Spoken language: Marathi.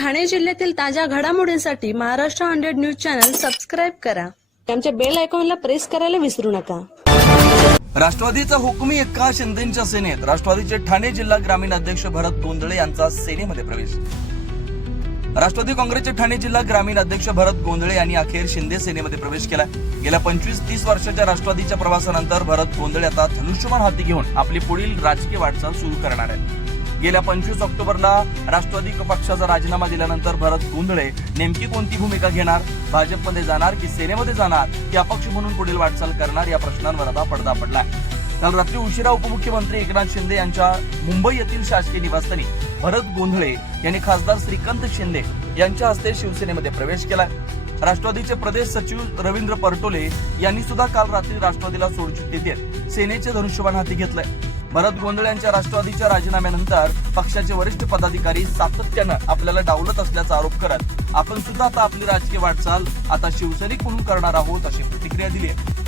ठाणे जिल्ह्यातील ताज्या घडामोडींसाठी Maharashtra hundred news channel subscribe करा. आमच्या बेल आयकॉनला प्रेस करायला विसरू नका. राष्ट्रवादीचा हुकुमी एका शिंदेच्या सेनेत. राष्ट्रवादीचे ठाणे जिल्हा ग्रामीण अध्यक्ष भरत गोंधळे यांचा सेनेमध्ये प्रवेश. राष्ट्रवादी काँग्रेसचे ठाणे जिल्हा ग्रामीण अध्यक्ष भरत गोंधळे यांनी अखेर शिंदे सेनेमध्ये प्रवेश केला गेल्या पंचवीस तीस वर्षाच्या राष्ट्रवादीच्या प्रवासानंतर भरत गोंधळे आता धनुष्यमान हाती घेऊन आपली पुढील राजकीय वाटचाल सुरू करणार आहेत. गेल्या पंचवीस ऑक्टोबरला राष्ट्रवादी पक्षाचा राजीनामा दिल्यानंतर भरत गोंधळे नेमकी कोणती भूमिका घेणार? भाजपमध्ये जाणार की सेनेमध्ये जाणार? की अपक्ष म्हणून पुढील वाटचाल करणार? या प्रश्नांवर आता पडदा पडलाय. काल रात्री उशिरा उपमुख्यमंत्री एकनाथ शिंदे यांच्या मुंबई येथील शासकीय निवासस्थानी भरत गोंधळे यांनी खासदार श्रीकांत शिंदे यांच्या हस्ते शिवसेनेमध्ये प्रवेश केला राष्ट्रवादीचे प्रदेश सचिव रवींद्र परटोले यांनी सुद्धा काल रात्री राष्ट्रवादीला सोडचिठ्ठी देत सेनेचे धनुष्यबाण हाती घेतलंय. भरत गोंधळ्यांच्या राष्ट्रवादीच्या राजीनाम्यानंतर पक्षाचे वरिष्ठ पदाधिकारी सातत्यानं आपल्याला डावलत असल्याचा आरोप करत आपण सुद्धा आता आपली राजकीय वाटचाल आता शिवसैनिक म्हणून करणार आहोत अशी प्रतिक्रिया दिली आहे.